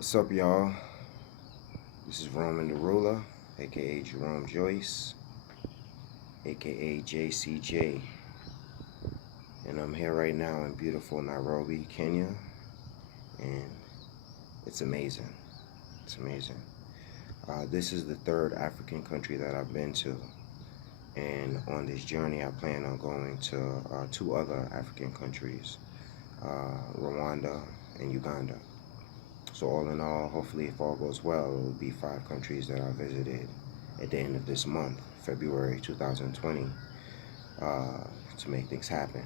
What's up, y'all? This is Roman the Ruler, aka Jerome Joyce, aka JCJ, and I'm here right now in beautiful Nairobi, Kenya, and it's amazing. It's amazing. This is the third African country that I've been to, and on this journey, I plan on going to two other African countries, Rwanda and Uganda. So all in all, hopefully if all goes well, it will be 5 countries that I visited at the end of this month, February 2020, to make things happen.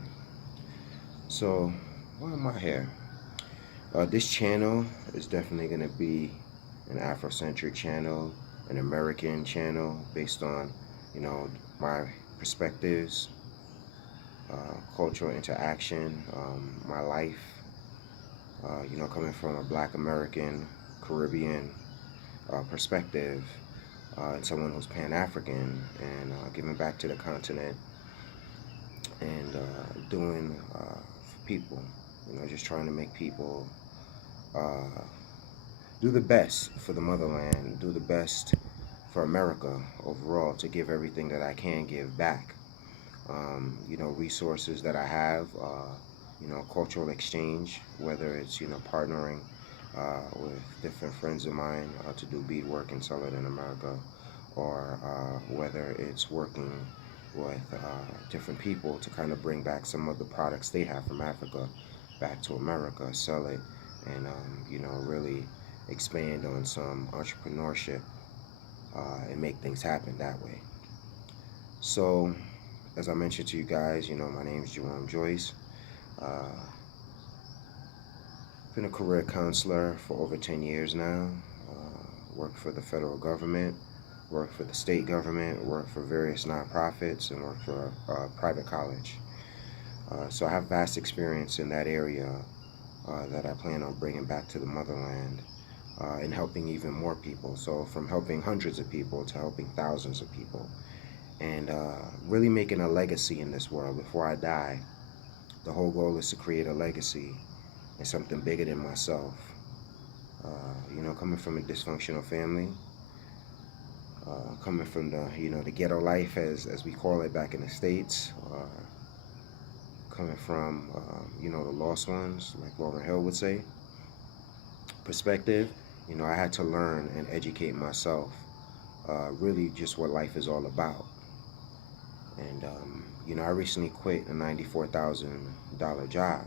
So why am I here? This channel is definitely going to be an Afrocentric channel, an American channel based on, my perspectives, cultural interaction, my life, coming from a Black American, Caribbean perspective, and someone who's Pan-African and giving back to the continent and doing for people, just trying to make people uh, do the best for the motherland, do the best for America overall, to give everything that I can give back. Resources that I have, cultural exchange, whether it's, partnering with different friends of mine to do beadwork and sell it in America, or whether it's working with different people to kind of bring back some of the products they have from Africa back to America, sell it, and, really expand on some entrepreneurship and make things happen that way. So, as I mentioned to you guys, my name is Jerome Joyce. Uh, been a career counselor for over 10 years now. Worked for the federal government, worked for the state government, worked for various nonprofits, and worked for a private college. So I have vast experience in that area that I plan on bringing back to the motherland and helping even more people. So from helping hundreds of people to helping thousands of people, and really making a legacy in this world before I die. The whole goal is to create a legacy and something bigger than myself. Coming from a dysfunctional family, coming from the ghetto life as we call it back in the States, coming from, the lost ones, like Lauryn Hill would say, perspective, I had to learn and educate myself, really just what life is all about. And, I recently quit a $94,000 job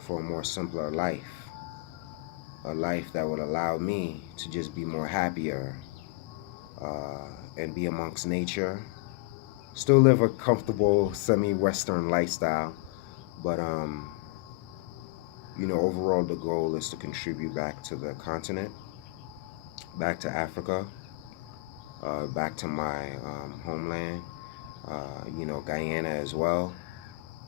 for a more simpler life. A life that would allow me to just be more happier and be amongst nature. Still live a comfortable semi-Western lifestyle, but overall the goal is to contribute back to the continent, back to Africa, back to my homeland, Guyana as well,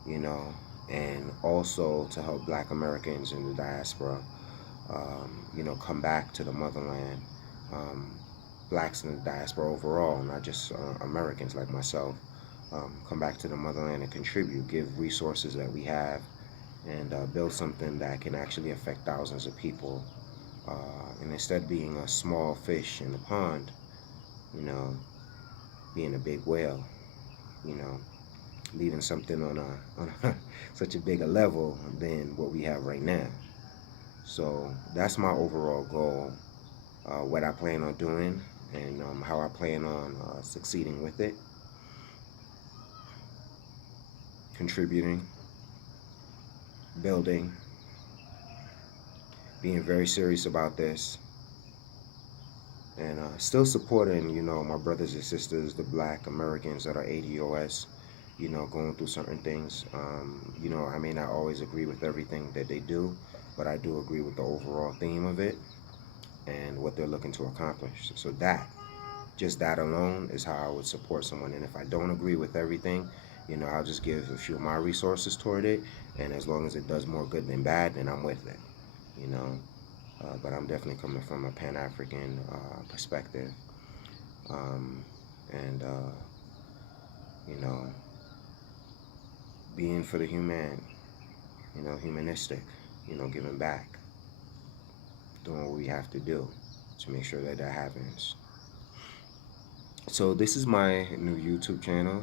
you know, and also to help Black Americans in the diaspora, come back to the motherland. Blacks in the diaspora overall, not just Americans like myself, come back to the motherland and contribute, give resources that we have, and build something that can actually affect thousands of people. And instead of being a small fish in the pond, you know, being a big whale, you know, leaving something on such a bigger level than what we have right now. So that's my overall goal, what I plan on doing, and how I plan on succeeding with it, contributing, building, being very serious about this, and still supporting, my brothers and sisters, the Black Americans that are ADOS, going through certain things. I may not always agree with everything that they do, but I do agree with the overall theme of it and what they're looking to accomplish. So just that alone is how I would support someone. And if I don't agree with everything, I'll just give a few of my resources toward it. And as long as it does more good than bad, then I'm with it, you know. But I'm definitely coming from a Pan-African perspective. And, you know, being for the human, humanistic, giving back. doing what we have to do to make sure that that happens. So this is my new YouTube channel.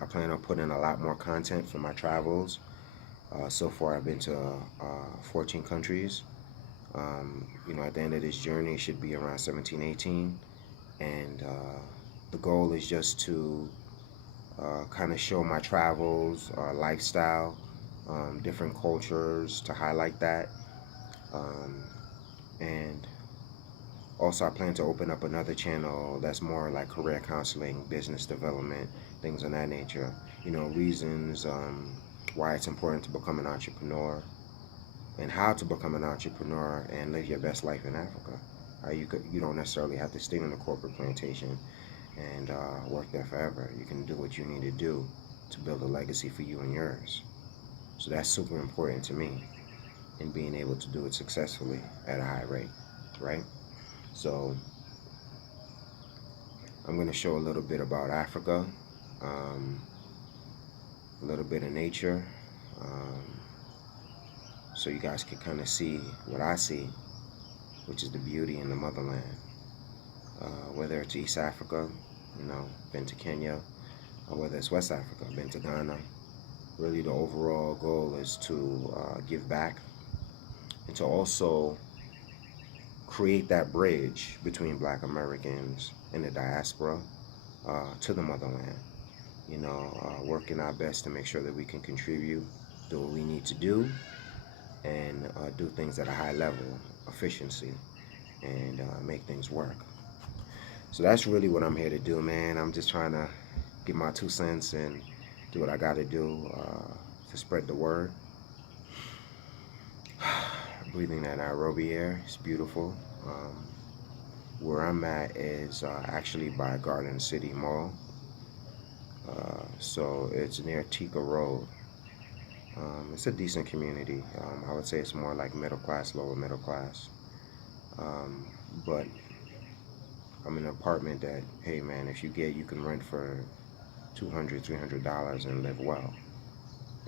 I plan on putting a lot more content for my travels. So far, I've been to 14 countries. At the end of this journey, it should be around 17, 18. And the goal is just to kind of show my travels, lifestyle, different cultures to highlight that. Um, and also, I plan to open up another channel that's more like career counseling, business development, things of that nature. Reasons why it's important to become an entrepreneur, and how to become an entrepreneur and live your best life in Africa. You don't necessarily have to stay on the corporate plantation and work there forever. You can do what you need to do to build a legacy for you and yours. So that's super important to me, in being able to do it successfully at a high rate, right? So I'm going to show a little bit about Africa, a little bit of nature, so you guys can kind of see what I see, which is the beauty in the motherland. Whether it's East Africa, been to Kenya, or whether it's West Africa, been to Ghana. Really, the overall goal is to give back and to also create that bridge between Black Americans and the diaspora to the motherland. Working our best to make sure that we can contribute, do what we need to do, and do things at a high level, efficiency, and make things work. So that's really what I'm here to do, man. I'm just trying to give my 2 cents and do what I got to do to spread the word. Breathing that Nairobi air, it's beautiful. Where I'm at is actually by Garden City Mall. So it's near Tika Road. It's a decent community. I would say it's more like middle class, lower middle class. But I'm in an apartment that, hey man, if you can rent for $200, $300 and live well.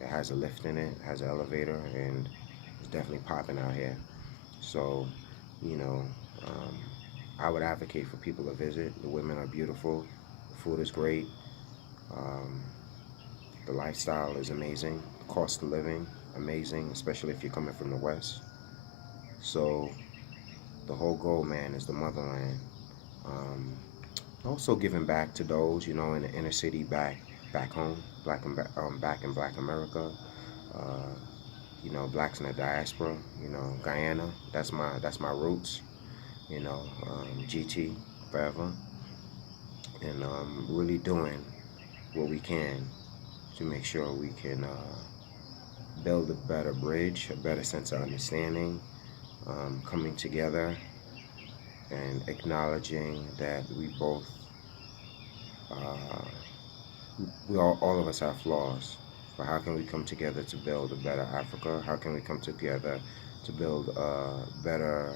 It has a lift in it, has an elevator, and it's definitely popping out here. So, I would advocate for people to visit. The women are beautiful, the food is great, the lifestyle is amazing, the cost of living amazing, especially if you're coming from the West. So the whole goal, man, is the motherland. Also giving back to those, in the inner city, back home, back in Black America. Blacks in the diaspora. Guyana. That's my roots. GT forever, and really doing what we can to make sure we can build a better bridge, a better sense of understanding, coming together and acknowledging that we both, all of us have flaws, but how can we come together to build a better Africa? How can we come together to build a better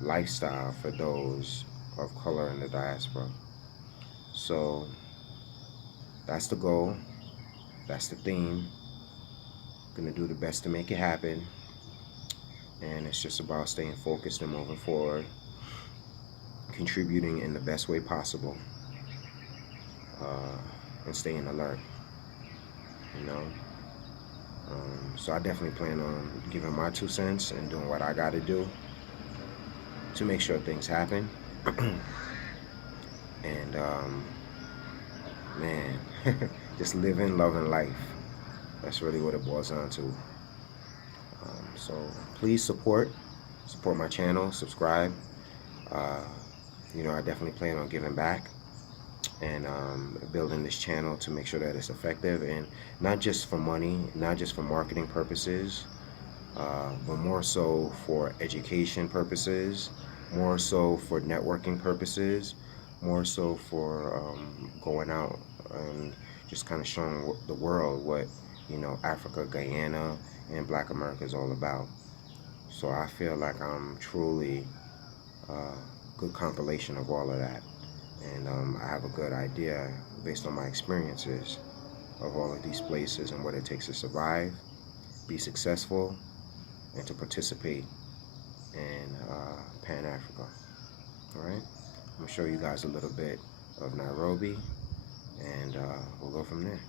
lifestyle for those of color in the diaspora? So that's the goal, that's the theme. Gonna do the best to make it happen, and it's just about staying focused and moving forward, contributing in the best way possible, and staying alert. So I definitely plan on giving my 2 cents and doing what I got to do to make sure things happen. And man, just living, loving life. That's really what it boils down to. So please support my channel, subscribe. I definitely plan on giving back and building this channel to make sure that it's effective, and not just for money, not just for marketing purposes, but more so for education purposes, more so for networking purposes, more so for going out and just kind of showing the world what Africa, Guyana, and Black America is all about. So I feel like I'm truly a good compilation of all of that, and I have a good idea based on my experiences of all of these places and what it takes to survive, be successful, and to participate in Pan Africa. All right, I'm gonna show you guys a little bit of Nairobi, and we'll go from there.